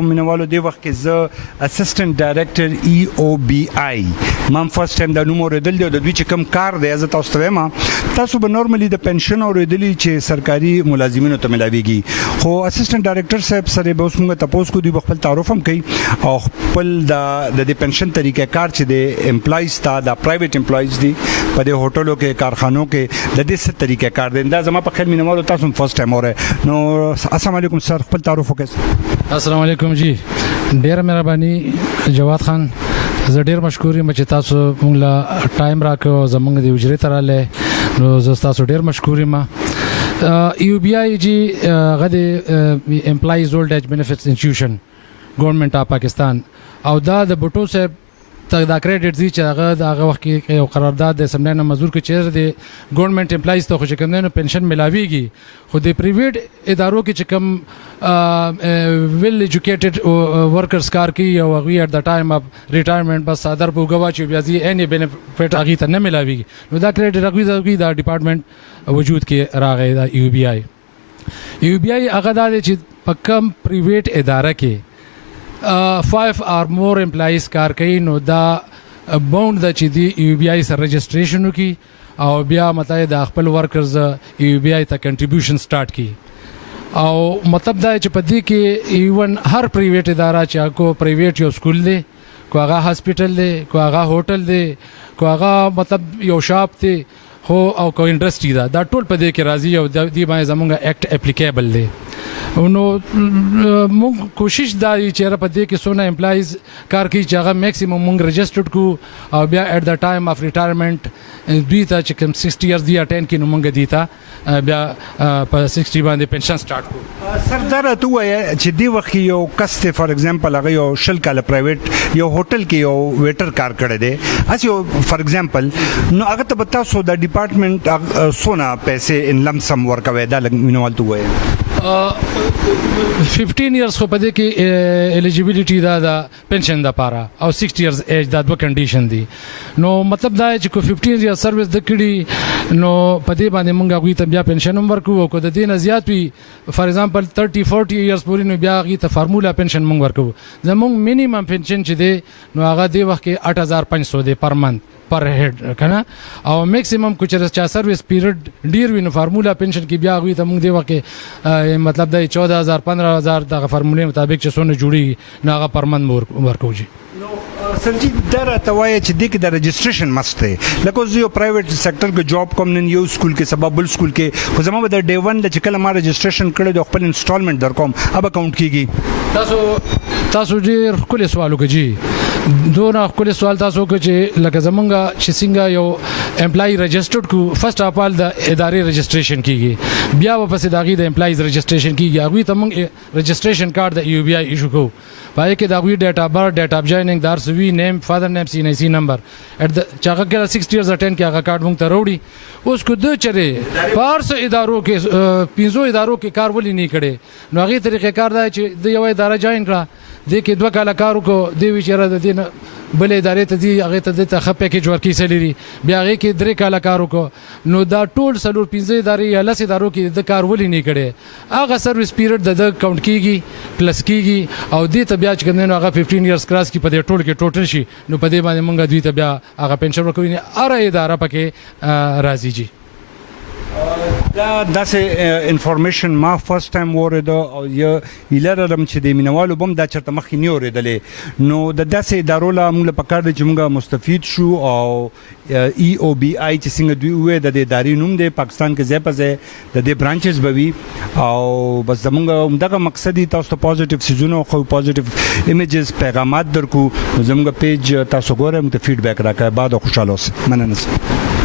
مینوالو دی وخت کې زه اسسټنټ ډایریکټر EOBI ما فرست ټایم دا نوم اوریدل دی د دوی چې کوم کار دی زه تاسو ته وایم تاسو به نورمالي د پنشن اوریدلی چې سرکاري ملازمینو ته ملاويږي خو اسسټنټ ډایریکټر صاحب سره به اوس موږ تاسو کو دی خپل تعارف هم کوي او خپل د پنشن طریقې کار چې د امپلایز تا د پرایویټ امپلایز دی په د هوټلو کې کارخانو کې د دې څه طریقې کار دی دا زما په خیر مینوالو تاسو فرست ټایم اوره نو السلام علیکم سر خپل تعارف وکړئ. السلام علیکم جی ډیر مهرباني جواد خان زه ډیر مشکور یم چې تاسو موږ لا ټایم راکړو زموږ د وجري تراله نو زه تاسو ډیر مشکور یم. EOBI جی غد امپلایز اولډ ایج بینیفټس انسټیټیوشن ګورنمنت اف پاکستان او دا د بوټو صاحب دا کریډټ دی چې هغه وخت کې یو قرارداد د سمنه مزدور کې چیرې د ګورنمنت امپلایز ته خو چې کوم نه پنشن ملاويږي خو د پرایویټ ادارو کې چې کوم ویل ایجوکیټډ ورکرز کار کوي او هغه ایٹ د ټایم اف ریټایرمنټ بس صدر په غوا چې بیا ځي اني بینیفټ هغه ته نه ملاويږي نو دا کریډټ هغه دا ډپارټمنټ وجود کې راغی دا EOBI هغه دا چې په کوم پرایویټ اداره کې 5 or more employees کار کوي نو دا باوند د چې دی EOBI سره رجسٹریشن وکي او بیا مطلب د خپل ورکرز EOBI ته کنټریبیوشن سٹارټ کی او مطلب دا چې په دې کې ایون هر پرایویټ اداره چې کو پرایویټ یو سکول دی کو هغه هاسپټل دی کو هغه هوټل دی کو هغه مطلب یو شاپ دی خو او کو انډستری دا ټول په دې کې راځي او د دې باندې زمونږ ایکټ اپلیکیبل دی نو موږ کوشش دا چې په دې کې سونه امپلایز کار کوي چې هغه میکسیمم موږ رجسټرډ کو او بیا ایٹ د ټایم اف ریټایرمنټ دوی ته چې کوم 60 ایئرز دی اټین کې نو موږ دی ته بیا په 60 باندې پنشن سٹارټ کو. سردار ته وایي چې دی وخت یو کس ته فار ایگزامپل هغه یو شل کال پرایویټ یو هوټل کې یو ویټر کار کړی دی اس یو فار ایگزامپل نو هغه ته بتا سو د ډپارټمنټ سونه پیسې ان لم سم ورکوي دا مینوال ته وایي 15 years خو پدې کې eligibility دا پنشن د پاره او 60 years ایج دا دوه کنډیشن دي نو مطلب دا چې کو 15 years سروس د کړي نو پدې باندې مونږ غوي ته بیا پنشن ورکو او کو د دې نه زیات وي فار ایگزامپل 30-40 years پورې نو بیا غي ته فارمولا پنشن مونږ ورکو زمونږ مینیمم پنشن چې دی نو هغه دی وخت کې 8500 دی پر منث پر هډ کنه او میکسیمم کو چې سروس پیریډ ډیر وینو فارمولا پنشن کې بیا غوي ته موږ دی وکه مطلب د 14000 15000 د فارمولې مطابق چې سونه جوړي ناغه پرمن ورکوږي. نو سرجی دا توای چې د کې د رجسٹریشن مسته لکه زه یو پرایویټ سېکټر کې جاب کوم نن یو سکول کې سبب بل سکول کې خو زموږ د ډے 1 د چکل ما رجسٹریشن کړو د خپل انسټالمنٹ در کوم اب اکاؤنٹ کیږي تاسو ډیر کله سوال وکړي دوه خپل سوال تاسو کو چې لکه زمونږه چې څنګه یو امپلای رجسټرډ کو فرست اف ال د ادارې رجسٹریشن کیږي بیا واپس داغي د امپلایز رجسٹریشن کیږي هغه ته موږ رجسٹریشن کارت د EOBI ایشو کو پای کې داغي ډیټا بر ډیټا اف جوائننګ دار سوي نیم فادر نیم CNC نمبر اټ د چاغه کې 60 ایئرز اټین کې هغه کارت موږ ته وروړي اوس کو د چره پارس ادارو کې 500 ادارو کې کار ولې نه کړي نو هغه طریقې کار دی چې د یو اداره جوائن کړه د کې 2 کال کارو کو دی ویچره د دین بل ادارې ته دی هغه ته د خپه کې جوړ کې سلیری بیا هغه کې 3 کال کارو کو نو دا ټول سلور 15 ادارې یا لس ادارو کې د کار ولې نه کړي هغه سروس پیریډ د کاونټ کیږي پلس کیږي او دې ته بیا چې کنه هغه 15 ایئرز کراس کې په دې ټول کې ټوټل شي نو په دې باندې مونږ دوی ته بیا هغه پنشن ورکوي نه اره اداره پکې راځي جی. دا داسې انفارمیشن ما فرست ټایم وریده او یې لرم چې د مینوالو بم دا چرته مخکې نه اوریدلې نو د داسې ادارو لا موږ په کار دی چې موږ مستفید شو او EOBI چې څنګه دوی وې د ادارې نوم دی پاکستان کې ځای په ځای د دې برانچز بوي او بس زموږ دغه مقصد دی تاسو ته پوزټیو سيزونه خو پوزټیو ایمیجز پیغامات درکو زموږ پیج تاسو ګورئ موږ ته فیډبیک راکړئ بعد خوشاله اوسئ مننه.